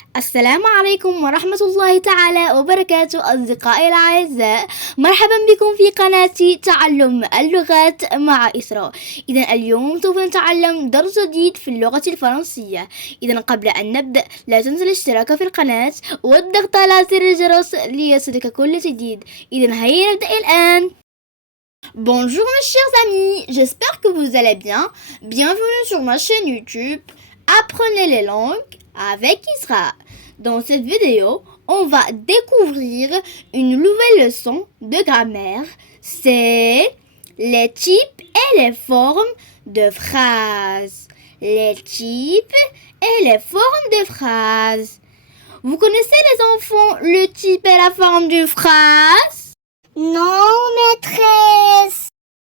السلام عليكم ورحمة الله تعالى وبركاته أصدقائي الأعزاء. مرحبا بكم في قناتي تعلم اللغات مع إسراء. إذا اليوم سوف نتعلم درس جديد في اللغة الفرنسية. إذا قبل أن نبدأ لا تنسى الاشتراك في القناة والضغط على زر الجرس ليصلك كل جديد. إذا هيا نبدأ الآن. Bonjour mes chers amis, j'espère que vous allez bien. Bienvenue sur ma chaîne YouTube Apprenez les langues avec Isra. Dans cette vidéo, on va découvrir une nouvelle leçon de grammaire. C'est les types et les formes de phrases. Les types et les formes de phrases. Vous connaissez les enfants le type et la forme d'une phrase? Non, maîtresse.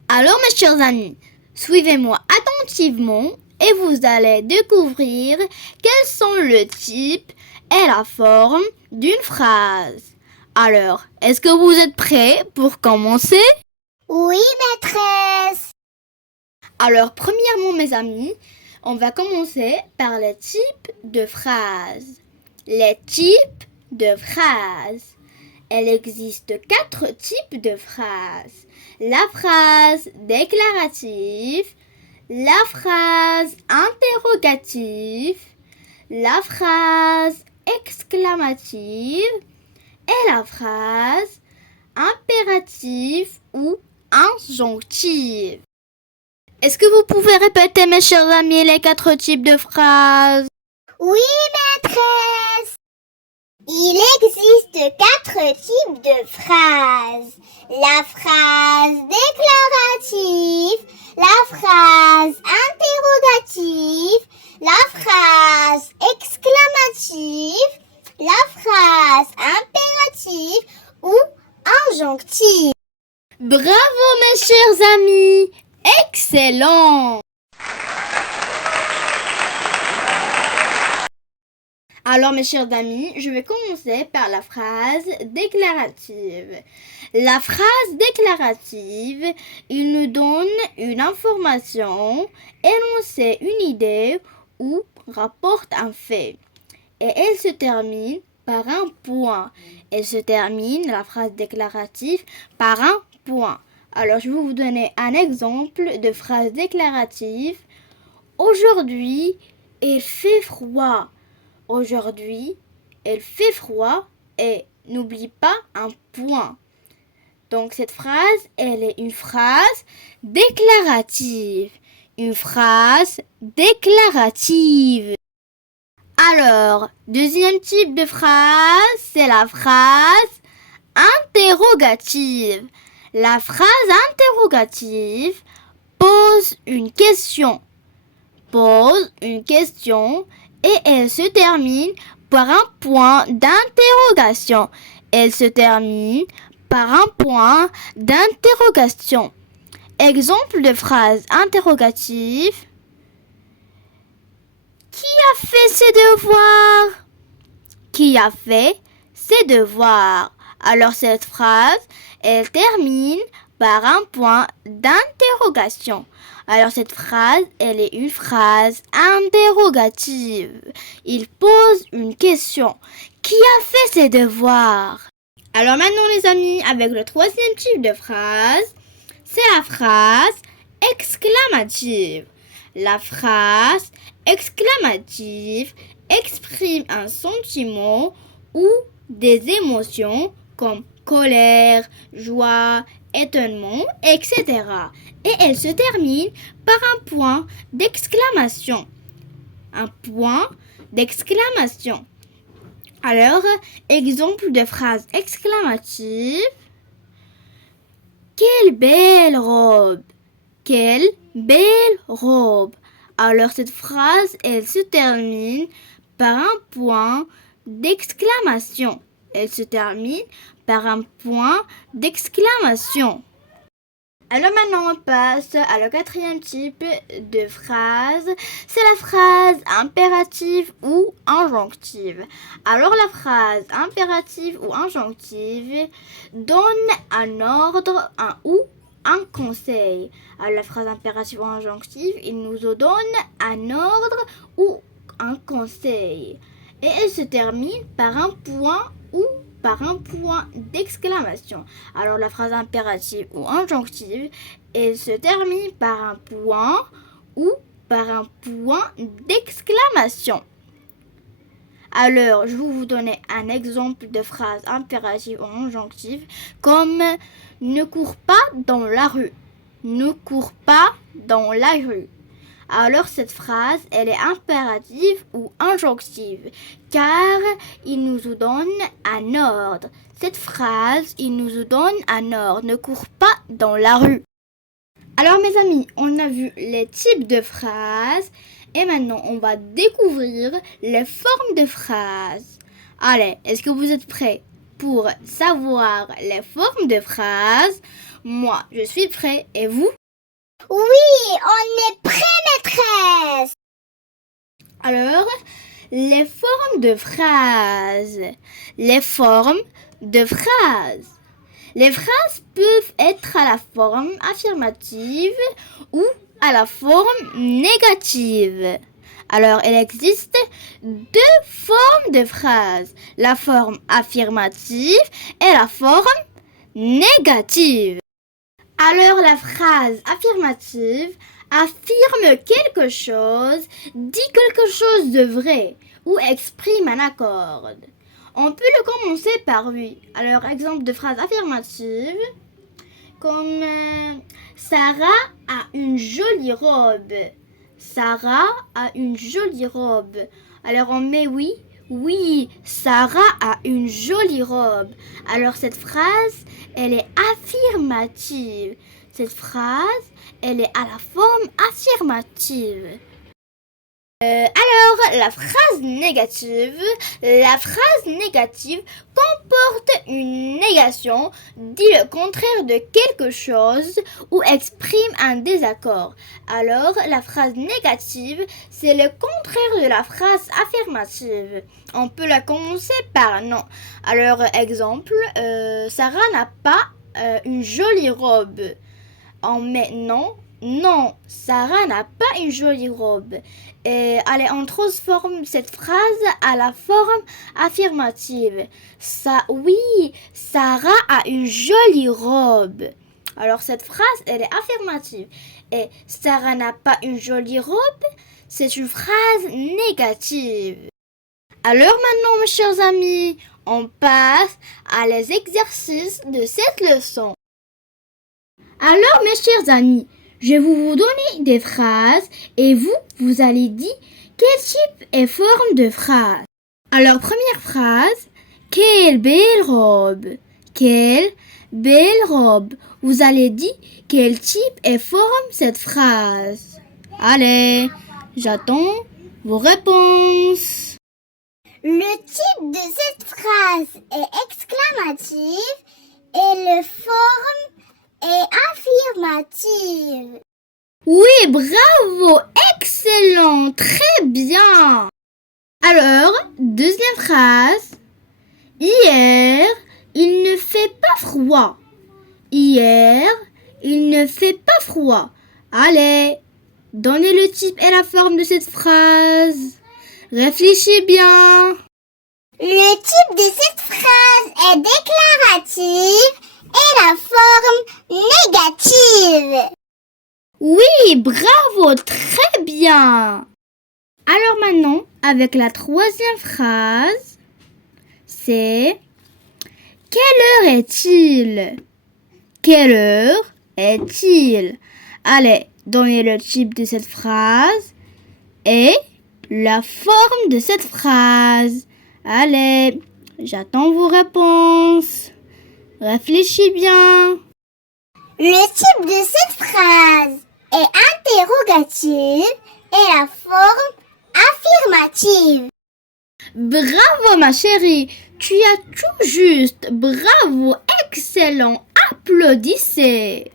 Alors mes chers amis, suivez-moi attentivement et vous allez découvrir quels sont le type et la forme d'une phrase. Alors, est-ce que vous êtes prêts pour commencer? Oui, maîtresse. Alors, premièrement mes amis, on va commencer par les types de phrases. Les types de phrases. Il existe 4 types de phrases. La phrase déclarative, la phrase interrogative, la phrase exclamative et la phrase impérative ou injonctive. Est-ce que vous pouvez répéter, mes chers amis, les 4 types de phrases? Oui, maîtresse. Il existe 4 types de phrases. La phrase déclarative, la phrase interrogative, la phrase exclamative, la phrase impérative ou injonctive. Bravo, mes chers amis! Excellent! Alors mes chers amis, je vais commencer par la phrase déclarative. La phrase déclarative, il nous donne une information, énonce une idée ou rapporte un fait. Et elle se termine par un point. Elle se termine, la phrase déclarative, par un point. Alors je vais vous donner un exemple de phrase déclarative. Aujourd'hui, il fait froid. Aujourd'hui, il fait froid et n'oublie pas un point. Donc cette phrase, elle est une phrase déclarative. Une phrase déclarative. Alors, deuxième type de phrase, c'est la phrase interrogative. La phrase interrogative pose une question. Pose une question et elle se termine par un point d'interrogation. Elle se termine par un point d'interrogation. Exemple de phrase interrogative. Qui a fait ses devoirs? Qui a fait ses devoirs? Alors cette phrase, elle termine par un point d'interrogation. Alors cette phrase, elle est une phrase interrogative. Il pose une question. Qui a fait ses devoirs? Alors maintenant les amis, avec le troisième type de phrase, c'est la phrase exclamative. La phrase exclamative exprime un sentiment ou des émotions comme colère, joie, étonnement, etc. Et elle se termine par un point d'exclamation. Un point d'exclamation. Alors, exemple de phrase exclamative. Quelle belle robe! Quelle belle robe! Alors cette phrase, elle se termine par un point d'exclamation. Elle se termine par un point d'exclamation. Alors maintenant on passe à le quatrième type de phrase, c'est la phrase impérative ou injonctive. Alors la phrase impérative ou injonctive donne un ordre, un conseil. Alors la phrase impérative ou injonctive, il nous donne un ordre ou un conseil. et elle se termine par un point ou par un point d'exclamation. Alors la phrase impérative ou injonctive, elle se termine par un point ou par un point d'exclamation. Alors, je vais vous donner un exemple de phrase impérative ou injonctive comme ne cours pas dans la rue. Ne cours pas dans la rue. Alors cette phrase, elle est impérative ou injonctive car il nous donne un ordre. Cette phrase, il nous donne un ordre. Ne cours pas dans la rue. Alors mes amis, on a vu les types de phrases et maintenant on va découvrir les formes de phrases. Allez, est-ce que vous êtes prêts pour savoir les formes de phrases? Moi, je suis prêt et vous? Oui, on est prêt, maîtresse. Alors, les formes de phrases. Les formes de phrases. Les phrases peuvent être à la forme affirmative ou à la forme négative. Alors, il existe deux formes de phrases, la forme affirmative et la forme négative. Alors, la phrase affirmative affirme quelque chose, dit quelque chose de vrai ou exprime un accord. On peut le commencer par oui. Alors, exemple de phrase affirmative, comme Sarah a une jolie robe. Sarah a une jolie robe. Alors, on met oui. Oui, Sarah a une jolie robe. Alors, cette phrase, elle est affirmative. Cette phrase, elle est à la forme affirmative. Alors, la phrase négative comporte une négation, dit le contraire de quelque chose ou exprime un désaccord. Alors, la phrase négative, c'est le contraire de la phrase affirmative. On peut la commencer par non. Alors, exemple, Sarah n'a pas une jolie robe. On met non. Non, Sarah n'a pas une jolie robe. Et allez, on transforme cette phrase à la forme affirmative. Oui, Sarah a une jolie robe. Alors cette phrase, elle est affirmative. Et Sarah n'a pas une jolie robe, c'est une phrase négative. Alors maintenant, mes chers amis, on passe à les exercices de cette leçon. Alors, mes chers amis, je vais vous donner des phrases et vous allez dire quel type et forme de phrase. Alors, première phrase, quelle belle robe. Quelle belle robe. Vous allez dire quel type et forme cette phrase. Allez, j'attends vos réponses. Le type de cette phrase est exclamatif et le forme est affirmative. Oui, bravo, excellent, très bien. Alors, deuxième phrase. Hier, il ne fait pas froid. Hier, il ne fait pas froid. Allez, donnez le type et la forme de cette phrase. Réfléchis bien. Le type de cette phrase est déclaratif et la forme négative. Oui, bravo, très bien. Alors maintenant, avec la troisième phrase, c'est quelle heure est-il? Quelle heure est-il? Allez, donnez le type de cette phrase et la forme de cette phrase. Allez, j'attends vos réponses. Réfléchis bien. Le type de cette phrase est interrogative et la forme affirmative. Bravo ma chérie, tu as tout juste. Bravo, excellent. Applaudissez.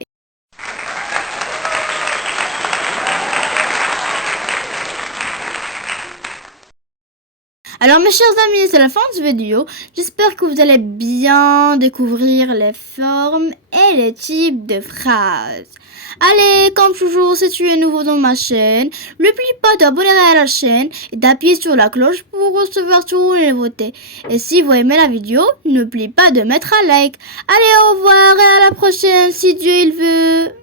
Alors mes chers amis, c'est la fin de cette vidéo. J'espère que vous allez bien découvrir les formes et les types de phrases. Allez, comme toujours, si tu es nouveau dans ma chaîne, n'oublie pas d'abonner à la chaîne et d'appuyer sur la cloche pour recevoir toutes les nouveautés. Et si vous aimez la vidéo, n'oublie pas de mettre un like. Allez, au revoir et à la prochaine si Dieu il veut.